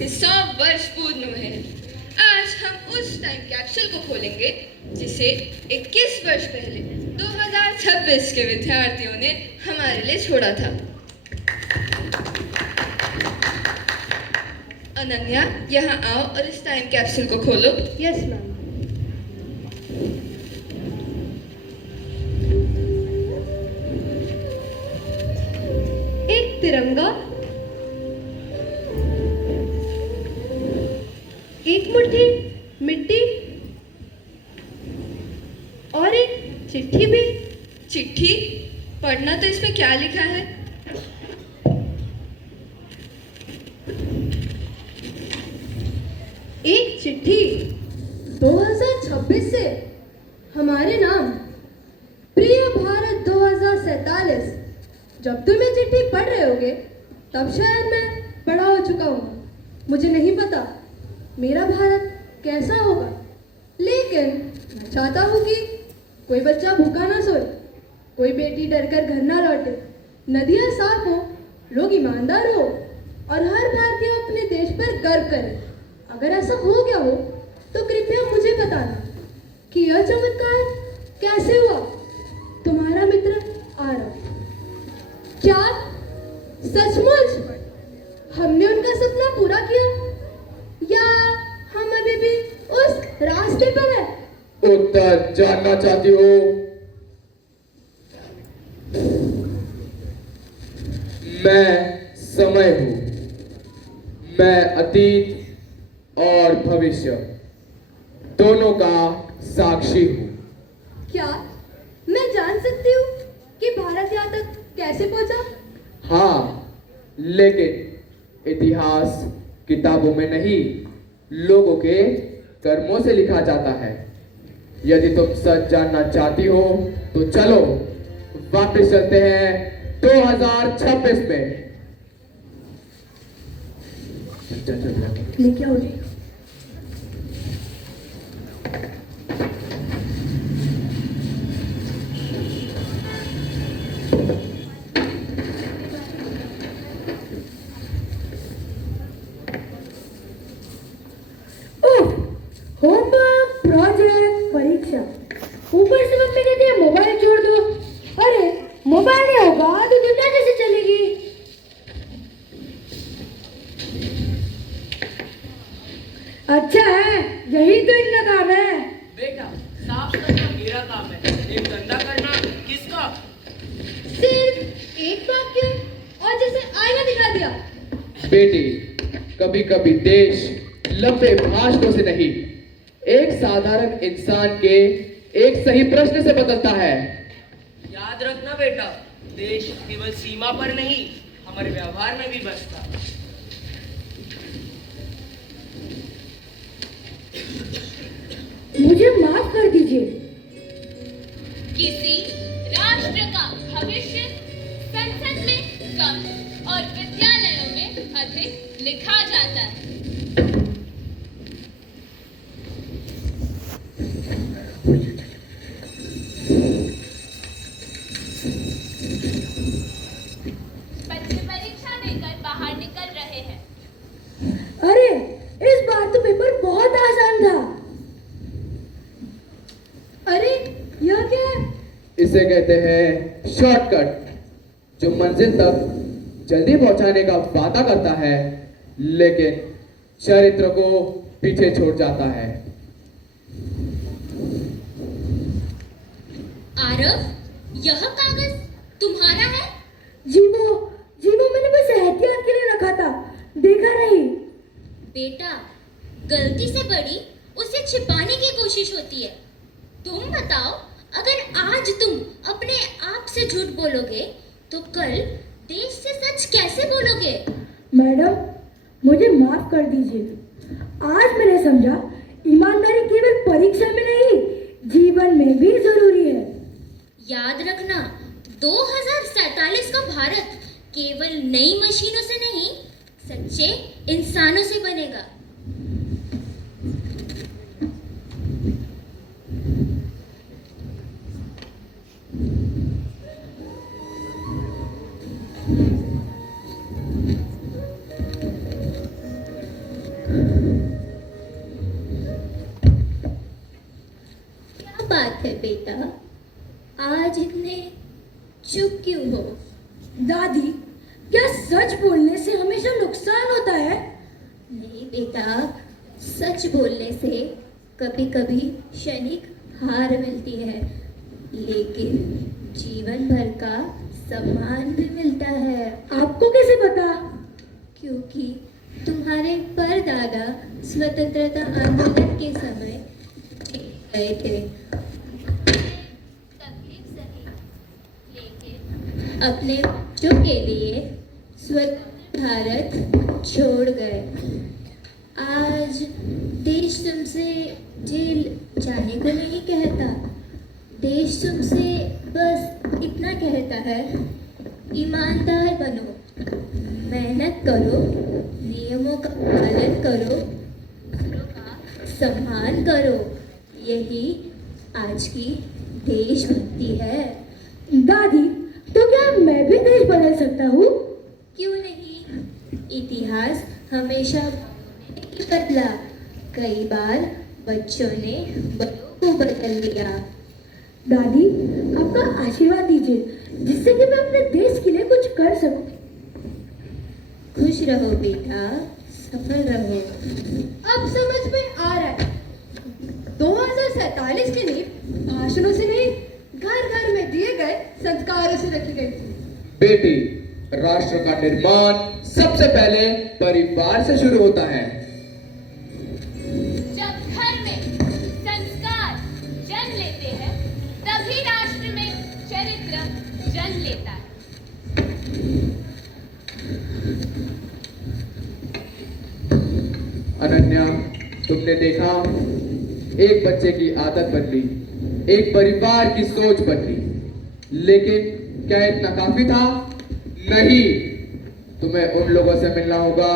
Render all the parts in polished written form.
कि 100 वर्ष पूर्ण हुए हैं। आज हम उस टाइम कैप्सूल को खोलेंगे जिसे 21 वर्ष पहले 2026 के विद्यार्थियों ने हमारे लिए छोड़ा था। अनन्या, यहाँ आओ और इस टाइम कैप्सूल को खोलो। Yes ma'am. एक तिरंगा, एक मुट्ठी मिट्टी और एक चिट्ठी भी। चिट्ठी? पढ़ना तो इसमें क्या लिखा है? एक चिट्ठी 2026 से हमारे नाम, प्रिय भारत 2047। जब तुम ये चिट्ठी पढ़ रहे होगे तब शायद मैं बड़ा हो चुका हूँ। मुझे नहीं पता मेरा भारत कैसा होगा, लेकिन मैं चाहता हूँ कि कोई बच्चा भूखा ना सोए, कोई बेटी डरकर घर ना लौटे, नदियाँ साफ हो, लोग ईमानदार हो और हर भारतीय अपने देश पर गर्व करे। अगर ऐसा हो गया हो तो कृपया मुझे बताना कि यह चमत्कार कैसे हुआ। तुम्हारा मित्र आरव। क्या सचमुच हमने उनका सपना पूरा किया या हम अभी भी उस रास्ते पर हैं? उत्तर जानना चाहती हो? मैं समय हूं। मैं अतीत और भविष्य दोनों का साक्षी हूं। क्या मैं जान सकती हूँ कि भारत यहाँ तक कैसे पहुंचा? हाँ, लेकिन इतिहास किताबों में नहीं, लोगों के कर्मों से लिखा जाता है। यदि तुम सच जानना चाहती हो तो चलो वापस चलते हैं 2026 में। लेके आओ जी। होमवर्क, प्रोजेक्ट, परीक्षा, ऊपर से मम्मी कहती है मोबाइल छोड़ दो। अरे मोबाइल नहीं होगा तो दुनिया कैसे चलेगी? अच्छा है, यही तो इनका काम है। बेटा, साफ करना मेरा काम है, एक गंदा करना किसका? सिर्फ एक वाक्य और जैसे आईना दिखा दिया। बेटी, कभी कभी देश लंबे भाषणों से नहीं, एक साधारण इंसान के एक सही प्रश्न से बदलता है। याद रखना बेटा, देश केवल सीमा पर नहीं, हमारे व्यवहार में भी बसता। मुझे माफ कर दीजिए। किसी राष्ट्र का भविष्य संसद में कम और विद्यालयों में अधिक लिखा जाता है। बच्चे परीक्षा देकर बाहर निकल रहे हैं। अरे इस बार तो पेपर बहुत आसान था। अरे यह क्या है? इसे कहते हैं शॉर्टकट, जो मंजिल तक जल्दी पहुंचाने का वादा करता है लेकिन चरित्र को पीछे छोड़ जाता है। आरव, यह कागज तुम्हारा है? जीवो मैंने बस एहतियात के लिए रखा था, देखा नहीं। बेटा, गलती से बड़ी उसे छिपाने की कोशिश होती है। तुम बताओ, अगर आज तुम अपने आप से झूठ बोलोगे तो कल देश से सच कैसे बोलोगे? मैडम, मुझे माफ कर दीजिए। आज मैंने समझा ईमानदारी केवल परीक्षा में नहीं, जीवन में भी जरूरी है। याद रखना, 2047 का भारत केवल नई मशीनों से नहीं, सच्चे इंसानों से बनेगा। बेटा, आज इतने चुप क्यों हो? दादी, क्या सच बोलने से हमेशा नुकसान होता है? नहीं बेटा, सच बोलने से कभी कभी क्षणिक हार मिलती है, लेकिन जीवन भर का सम्मान भी मिलता है। आपको कैसे पता? क्योंकि तुम्हारे परदादा स्वतंत्रता आंदोलन के समय गए थे, तकलीफ सही, लेकिन अपने बच्चों के लिए स्वतंत्र भारत छोड़ गए। आज देश तुमसे जेल जाने को नहीं कहता, देश तुमसे बस इतना कहता है, ईमानदार बनो, मेहनत करो, नियमों का पालन करो, दूसरों का सम्मान करो। यही आज की देशभक्ति है। दादी, तो क्या मैं भी देश बदल सकता हूँ? क्यों नहीं? इतिहास हमेशा नहीं बदला, कई बार बच्चों ने बड़ों को बदल दिया। दादी, आपका आशीर्वाद दीजिए जिससे कि मैं अपने देश के लिए कुछ कर सकूं। खुश रहो बेटा, सफल रहो। अब समझ में आ रहा है, 2047 की नींव भाषणों से नहीं, घर घर में दिए गए संस्कारों से रखी गई थी। बेटी, राष्ट्र का निर्माण सबसे पहले परिवार से शुरू होता है। जब घर में संस्कार जन्म लेते हैं, तभी राष्ट्र में चरित्र जन्म लेता है। अनन्या, तुमने देखा, एक बच्चे की आदत बदली, एक परिवार की सोच बदली, लेकिन क्या इतना काफी था? नहीं, तुम्हें उन लोगों से मिलना होगा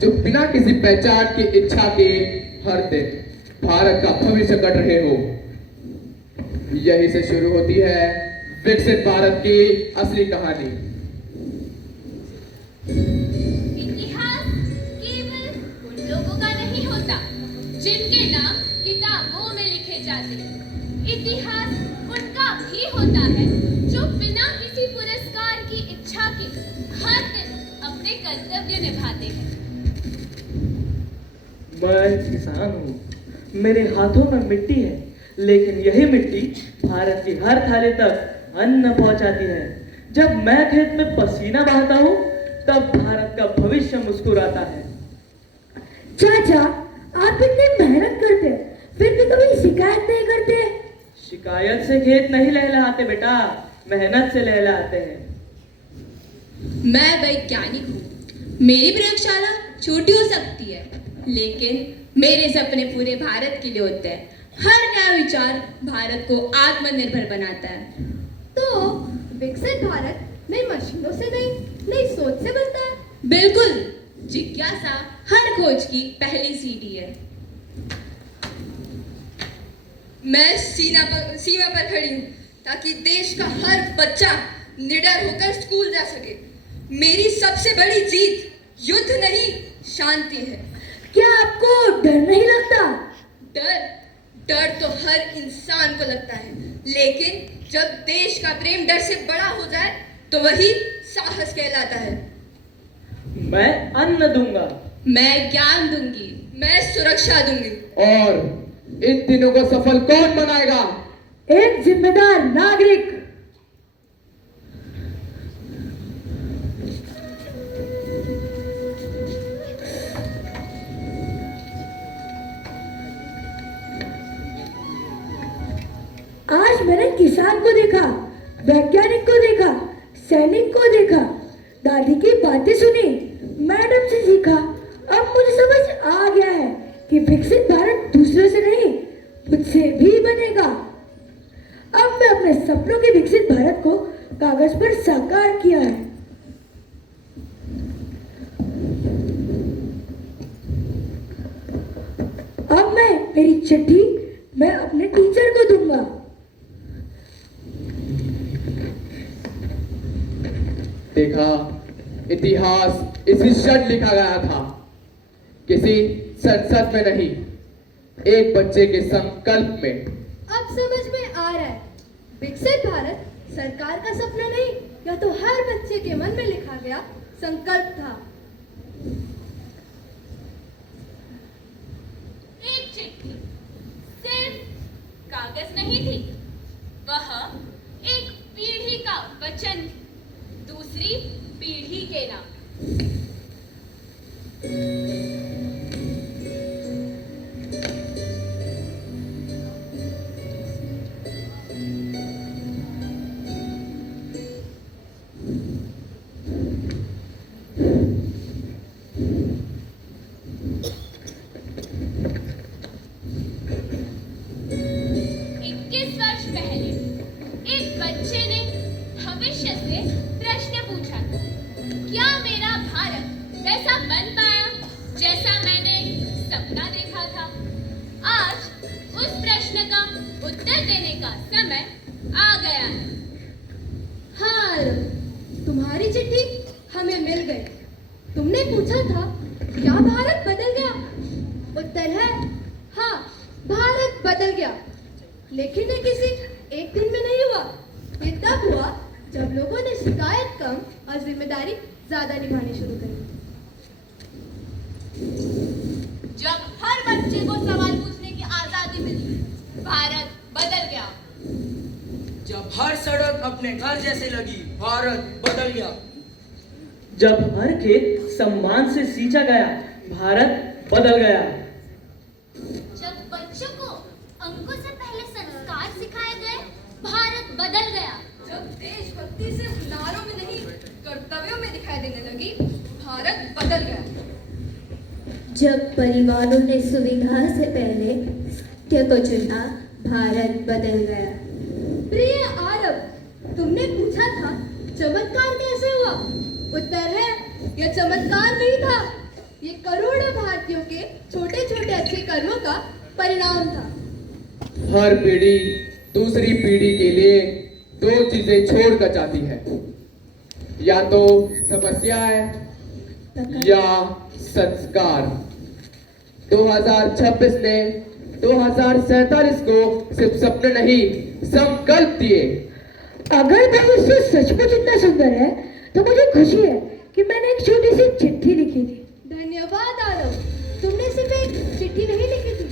जो बिना किसी पहचान की इच्छा के हर दिन भारत का भविष्य गढ़ रहे हो। यही से शुरू होती है विकसित भारत की असली कहानी। इतिहास केवल उन लोगों का नहीं होता जिनके नाम किताबों में लिखे जाते हैं। इतिहास उनका भी होता है जो बिना किसी पुरस्कार की इच्छा के हर दिन अपने कर्तव्य निभाते हैं। मैं किसान हूँ, मेरे हाथों में मिट्टी है, लेकिन यही मिट्टी भारत की हर थाली तक अन्न पहुंचाती है। जब मैं खेत में पसीना बहाता हूँ, तब भारत का भविष्य मुस्कुराता है। चाचा, आप इतनी मेहनत करते हैं, फिर भी कभी शिकायत नहीं करते? शिकायत से खेत नहीं लहलहाते बेटा, मेहनत से लहलहाते हैं। मैं वैज्ञानिक हूँ, मेरी प्रयोगशाला छोटी हो सकती है, लेकिन मेरे सपने पूरे भारत के लिए होते हैं। हर नया विचार भारत को आत्मनिर्भर बनाता है। तो विकसित भारत नई मशीनों से नहीं, नई सोच से बनता है। बिल्कुल, जिज्ञासा हर खोज की पहली सीढ़ी है। मैं सीमा पर खड़ी हूँ ताकि देश का हर बच्चा निडर होकर स्कूल जा सके। मेरी सबसे बड़ी जीत युद्ध नहीं, शांति है। क्या आपको डर नहीं लगता? डर तो हर इंसान को लगता है, लेकिन जब देश का प्रेम डर से बड़ा हो जाए तो वही साहस कहलाता है। मैं अन्न दूंगा, मैं ज्ञान दूंगी, मैं सुरक्षा दूंगी। और इन तीनों को सफल कौन बनाएगा? एक जिम्मेदार नागरिक। आज मैंने किसान को देखा, वैज्ञानिक को देखा, सैनिक को देखा, दादी की बातें सुनी, मैडम से सीखा। अब मुझे समझ आ गया है कि विकसित भारत दूसरों से नहीं, मुझसे भी बनेगा। अब मैं अपने सपनों के विकसित भारत को कागज पर साकार किया है। अब मेरी चिट्ठी मैं अपने टीचर को दूंगा। देखा, इतिहास इसी क्षण लिखा गया था, किसी संसद में नहीं, एक बच्चे के संकल्प में। अब समझ में आ रहा है विकसित भारत सरकार का सपना नहीं, यह तो हर बच्चे के मन में लिखा गया संकल्प था। एक चिट्ठी सिर्फ कागज नहीं थी, वह एक पीढ़ी का वचन दूसरी पीढ़ी के नाम। तुम्हारी चिट्ठी हमें मिल गई। तुमने पूछा था क्या भारत बदल गया? उत्तर है हाँ, भारत बदल गया, लेकिन ये किसी एक दिन में नहीं हुआ। ये तब हुआ जब लोगों ने शिकायत कम और जिम्मेदारी ज्यादा निभानी शुरू करी। जब हर बच्चे को सवाल पूछने की आजादी मिली, भारत बदल गया। जब हर सड़क अपने घर जैसे लगी, भारत बदल गया। जब हर खेत सम्मान से सींचा गया, भारत बदल गया। जब बच्चों को अंकों से पहले संस्कार सिखाए गए, भारत बदल गया। जब देशभक्ति सिर्फ नारों में नहीं, कर्तव्यों में दिखाई देने लगी, भारत बदल गया। जब परिवारों ने सुविधा से पहले सत्य को चुना, भारत बदल गया। प्रिय आरब, तुमने पूछा था चमत्कार कैसे हुआ? उत्तर है यह चमत्कार नहीं था, ये करोड़ों भारतीयों के छोटे छोटे अच्छे कर्मों का परिणाम था। हर पीढ़ी दूसरी पीढ़ी के लिए दो चीजें छोड़कर जाती है, या तो समस्याएं या संस्कार। 2026 ने 2047 को सिर्फ सपने नहीं, संकल्प दिए। अगर भविष्य सचमुच इतना सुंदर है तो मुझे खुशी है कि मैंने एक छोटी सी चिट्ठी लिखी थी। धन्यवाद आरव, तुमने सिर्फ एक चिट्ठी नहीं लिखी थी,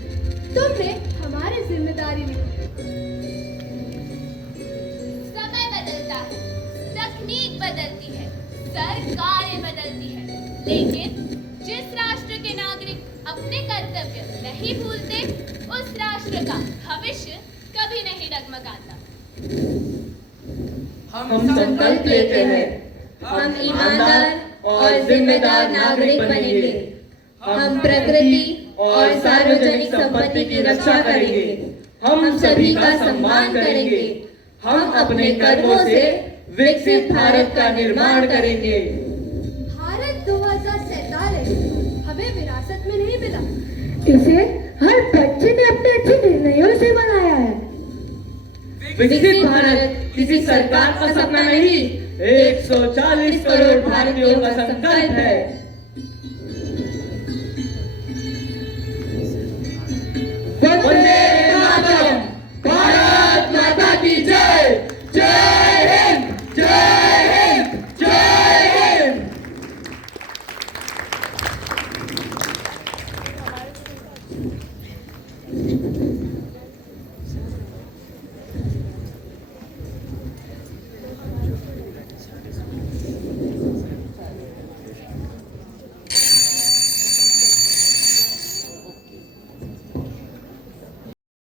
तुमने हमारी जिम्मेदारी लिखी। समय बदलता है, तकनीक बदलती है, सरकारें बदलती है, लेकिन जिस राष्ट्र के नागरिक अपने कर्तव्य नहीं भूलते, उस राष्ट्र का भविष्य कभी नहीं डगमगाता। हम संकल्प लेते हैं, हम ईमानदार और जिम्मेदार नागरिक बनेंगे। हम प्रकृति और सार्वजनिक संपत्ति की रक्षा करेंगे। हम सभी का सम्मान करेंगे। हम अपने कर्मों से विकसित भारत का निर्माण करेंगे। भारत 2047 हमें विरासत में नहीं मिला, इसे हर बच्चे ने अपने अच्छे निर्णयों से बनाया है। विकसित भारत किसी सरकार का सपना नहीं, 140 करोड़ भारतीयों का संकल्प है। वंदे मातरम। भारत माता की जय। जय